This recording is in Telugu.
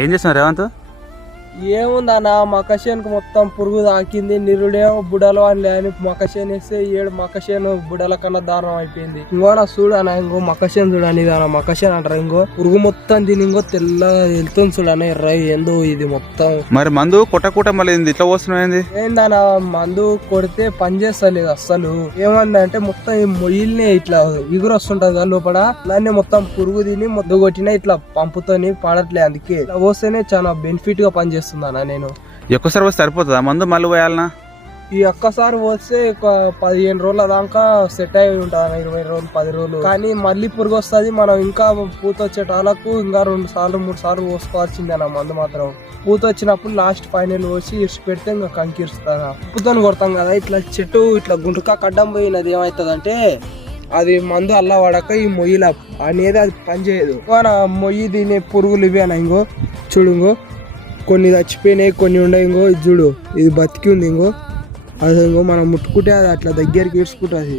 ఏం చేస్తున్నారు రేవంత్? ఏముందన్న మకషేన్కు మొత్తం పురుగు తాకింది. నిరుడేమో బుడలు అని అని మకషేన్ వేస్తే 7 మకషేన్ బుడల కన్నా దారుణం అయిపోయింది. ఇంకో నా చూడనా, ఇంకో మకషేన్ చూడని, ఇది అన్న మకషేన్ అంటారు. ఇంకో పురుగు మొత్తం దీని ఇంకో తెల్ల వెళ్తుంది చూడని, ఎర్ర ఏందో ఇది మొత్తం. మరి మందు కొట్టకూట మళ్ళీ ఇట్లా వస్తున్నాయింది ఏందన్న, మందు కొడితే పని చేస్తలేదు అస్సలు. ఏమందంటే మొత్తం ఈ మొయ్యిల్ని ఇట్లా ఎగురు వస్తుంటది కదా లోపల, దాన్ని మొత్తం పురుగు తిని మొద్దు కొట్టినా ఇట్లా పంపుతోని పడట్లే. అందుకే ఇట్లా పోస్తేనే చాలా బెనిఫిట్ గా పనిచేస్తుంది. నేను ఒక్కసారి వస్తే సరిపోతుందా మందు? మళ్ళీ పోయాలనా? ఈ ఒక్కసారి పోస్తే ఒక 15 రోజుల దాకా సెట్ అయి ఉంటుంది, 20 రోజులు 10 రోజులు. కానీ మళ్ళీ పురుగు వస్తుంది. మనం ఇంకా పూత వచ్చేటాలకు ఇంకా 2 సార్లు 3 సార్లు పోసుకోవాల్సిందే నా మందు మాత్రం. పూత వచ్చినప్పుడు లాస్ట్ ఫైనల్ పోసి ఇడిచి పెడితే ఇంకా కంకిరుస్తాను. ఉప్పుతో కొడతాం కదా, ఇట్లా చెట్టు ఇట్లా గుంటుకా కడ్డం పోయినది ఏమవుతుందంటే అది మందు అల్లా పడక ఈ మొయ్యిల అనేది అది పనిచేయదు. మన మొయ్యి తినే పురుగులు ఇవి అన్న. ఇంకో చూడు, ఇంకో కొన్ని చచ్చిపోయినాయి, కొన్ని ఉన్నాయి. ఇంకో ఇది చూడు, ఇది బతికి ఉంది. ఇంకో అది ఇంకో మనం ముట్టుకుంటే అది అట్లా దగ్గరికి ఈడ్చుకుంటుంది.